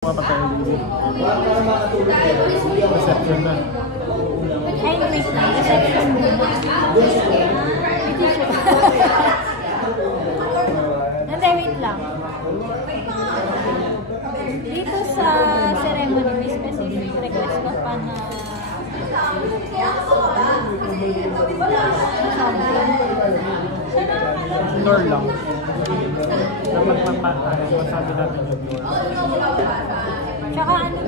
Mapatay reception na. Ay, wait lang. Reception muna. Hindi, wait lang. Dito sa ceremony, may specific request ka pa na Door lang. Dapat magpatay. Masabi natin yung door. Tsaka ano,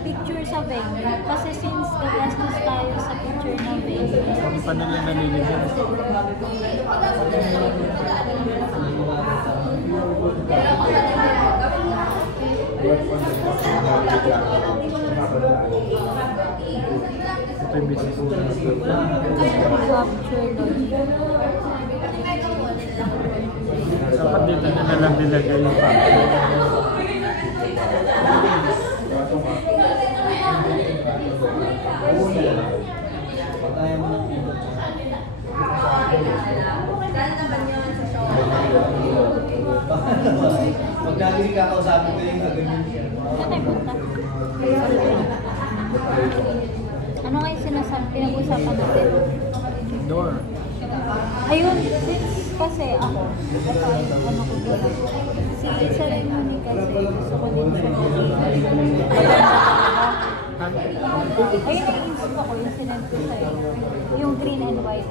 picture sa venue. Kasi since gagastos tayo sa picture na venue. Kung paano nila nalilibig. Ito yung business nila. Capture logic. Dapat dito na lang nilagay yung package. Pag lagi kakausapin ko yung gagawin siya. Saan tayo punta? Ano nga yung sinasabi? Pinag-usapan natin? Door. Ayun, since kasi ako, ito ay ano ko bilang. Si ceremony kasi gusto ko din siya. Ayun ang inspo ko, yung sinend ko sa'yo. Yung green and white.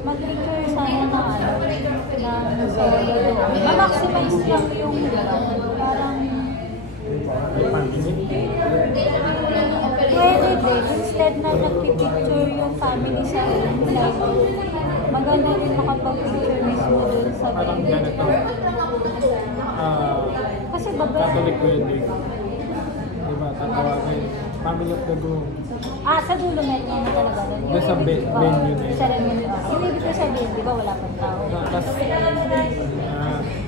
Mag-picture sana na ano, ng solo doon. Ma-maximize lang yung parang pwede din, instead na nagpipicture yung family sa live, maganda din makapag-picture mismo dun sa Parang venue. ganito. Kasi babay. Catholic wedding. Diba? Tatawagin. Family of the groom. Sa dulo meron na talaga nun. Doon sa venue na yun. Ceremony. Yung ibig ko sabihin, di ba wala pang tao? Tapos,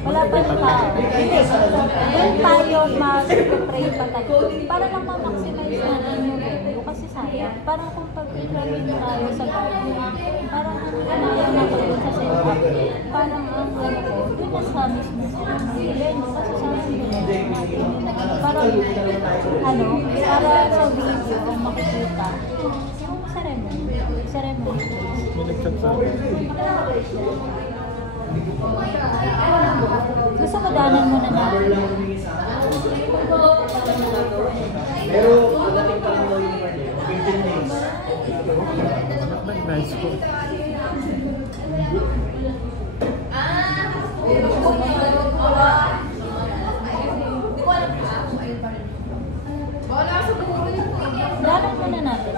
Wala pang tao. Hindi. Doon tayo mag-pray pa tayo. Para lang ma-maximize natin yung venue. Kasi sayang. Parang kung pag-pray tayo sa garden, parang ang kailangan na ko dun sa setup. Parang ang ano ko, dun na sa mismo ceremony venue. Kasi sayang din natin. Parang, ano, para sa video ang makikita yung ceremony. Ceremony. may nag-chat sa akin. Gusto mo danan muna natin? Pero, pagdating pa lang daw yung 15 days. Nice po. Danan muna natin.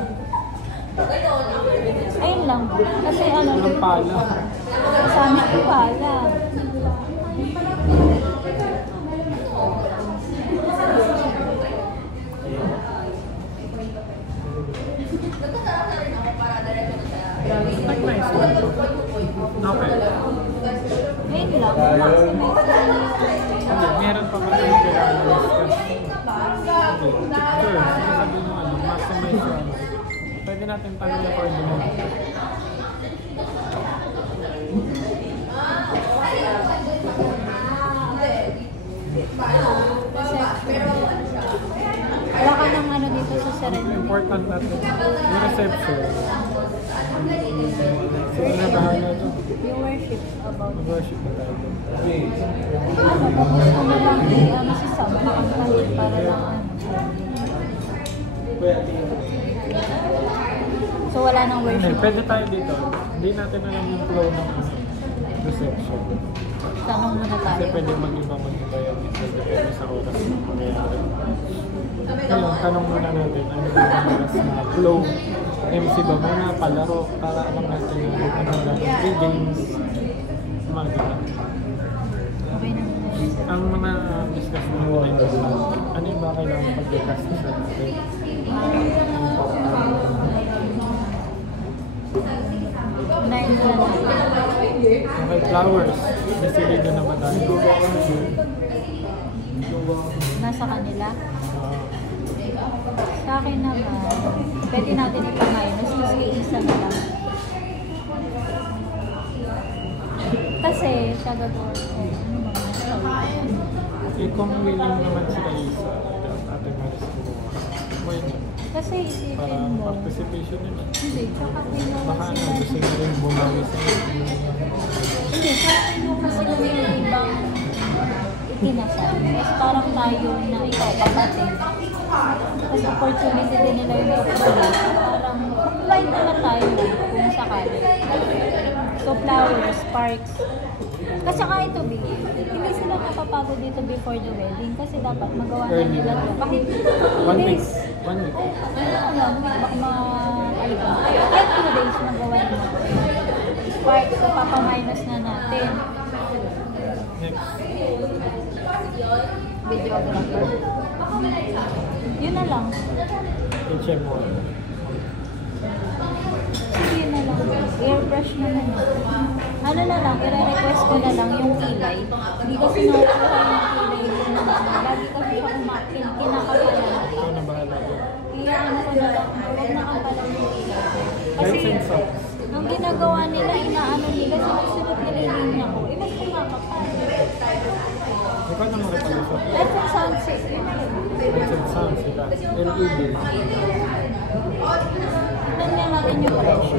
Ayun lang. Kasi ano, Ang pala. kasama ko pala. Like nice po. Okay. Ayun lang. Maximize lang. Hindi, meron pa ba tayong kailangan na-discuss? Sure, sinasabi nyo ano, maximize yung ano. Pwede natin tanong na coordinate. Wala ka ng ano dito sa ceremony. Important natin. Yung reception. Sige na bahala ito. Yung worship about Mag-worship na tayo. ano, tapos ano lang, si Sam, kakantahin para lang ano. So wala nang Hindi, worship. pwede tayo dito. Hindi natin alam yung flow ng reception. Tanong muna Kasi tayo. pwede mag-iba yan. Depende sa oras ng pangyayari. Ngayon, tanong muna natin ano yung oras na flow. MC ba muna, palaro, para alam natin yung ano natin, 3 games, mga ganun. Okay na muna. Ang mga discuss mo muna yung gusto. Ano yung ba kailangan pag-discuss sa natin? Nine na natin. Okay, flowers. Nasili na ba tayo? Nasa kanila. Sa akin naman, pwede natin ipang-minus kasi isa na lang. Kasi, siya gagawin ko. Eh kung willing naman sila isa, ate Maris kumuha. Why not? Kasi Para isipin mo, participation nila. hindi, tsaka kinuha Baka ano, sila. gusto nyo rin bumawi sa Hindi, tsaka kinuha sila ng ibang ikinasal. Mas parang tayo na ikaw, kapatid. Tapos opportunity din nila yung kapatid. Parang mag-blind na lang tayo kung sakali. So flowers, sparks. Kasi kahit ito, hindi sila napapagod dito before the wedding kasi dapat magawa na nila ito. Bakit? 1 week. Days. 1 week. Ano lang, baka kahit 2 days magawa na. Sparks, so papaminus na natin. Next. Videographer. Yun na lang. I-check mo. Sige, yun na lang. Airbrush na lang. Ano na lang, i-request ko na lang yung kilay. Hindi kasi nakukuha yung kilay ko na lagi kasi siya kumakin, kinakapalan. Ikaw na bahala doon. Kaya ano ko na lang, huwag na kapalan yung kilay. Kasi Lights and sounds. ang ginagawa nila, inaano nila, sinusunod nila yung linya ko. Mas kumakapalan. Ikaw na makipag-usap. Lights and sounds, yun na yun. Lights and sounds sila. LED. Tignan niya natin yung presyo.